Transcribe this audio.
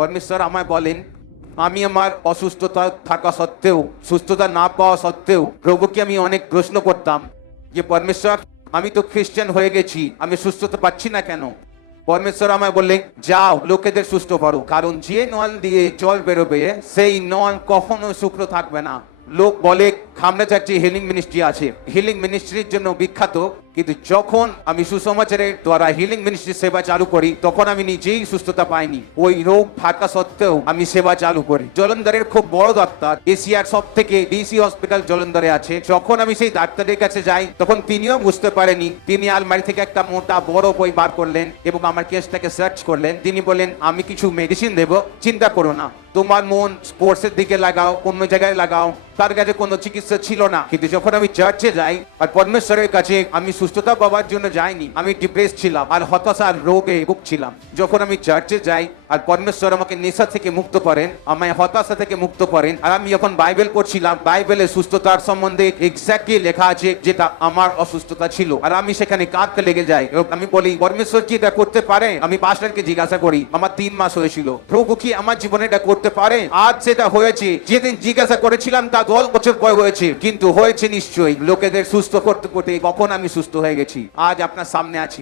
পরমেশ্বর আমায় বলেন, আমি আমার অসুস্থতা থাকা সত্ত্বেও, সুস্থতা না পাওয়া সত্ত্বেও প্রভুকে আমি অনেক প্রশ্ন করতাম যে পরমেশ্বর, আমি তো খ্রিস্টান হয়ে গেছি, আমি সুস্থতা পাচ্ছি না কেন? পরমেশ্বর আমায় বললেন, যাও লোকেদের সুস্থ করো, কারণ যে নল দিয়ে জল বেরোবে সেই নল কখনো শুকনো থাকবে না। লোক বলে খামড়া চার্চে হিলিং মিনিস্ট্রি আছে, হিলিং মিনিস্ট্রির জন্য বিখ্যাত, কিন্তু যখন আমি সুসমাচারের দ্বারা হিলিং মিনিস্ট্রি সেবা চালু করি তখন আমি নিজেই সুস্থতা পাইনি। ওই রোগ থাকা সত্ত্বেও আমি সেবা চালু করি। জলন্ধরের খুব বড় ডাক্তার, এশিয়ার সব থেকে ডিসি হসপিটাল জলন্ধরে আছে। যখন আমি সেই ডাক্তারের কাছে যাই তখন তিনিও বুঝতে পারেনি। তিনি আলমারি থেকে একটা মোটা বড় বই বার করলেন এবং আমার কেসটাকে সার্চ করলেন। তিনি বললেন, আমি কিছু মেডিসিন দেবো, চিন্তা করো না, তোমার মন স্পোর্টসের দিকে লাগাও, অন্য জায়গায় লাগাও। তার কাছে কোনো চিকিৎসা ছিল না। কিন্তু যখন আমি চার্চে যাই আর পরমেশ্বরের কাছে, আমি সুস্থতা পাওয়ার জন্য যাইনি, আমি ডিপ্রেস ছিলাম আর হতাশার রোগে ভুগছিলাম। যখন আমি চার্চে যাই আর পরমেশ্বর আমাকে নেশা থেকে মুক্ত করেন, আমায় হতাশা থেকে মুক্ত করেন, আর আমি যখন বাইবেল পড়ছিলাম, বাইবেলে সুস্থতার সম্বন্ধে এক্স্যাক্টলি লেখা আছে যেটা আমার অসুস্থতা ছিল। আর আমি সেখানে কাঁদতে লেগে যাই এবং আমি বলি, পরমেশ্বর কি এটা করতে পারে? আমি পাস্টারকে জিজ্ঞাসা করি, আমার 3 মাস হয়েছিল, প্রভু কি আমার জীবনে এটা করতে পারে? আজ সেটা হয়েছে। যেদিন জিজ্ঞাসা করেছিলাম তা 10 বছর পর হয়েছে, কিন্তু হয়েছে নিশ্চয়ই। লোকেদের সুস্থ করতে করতে কখন আমি সুস্থ হয়ে গেছি, আজ আপনার সামনে আছি।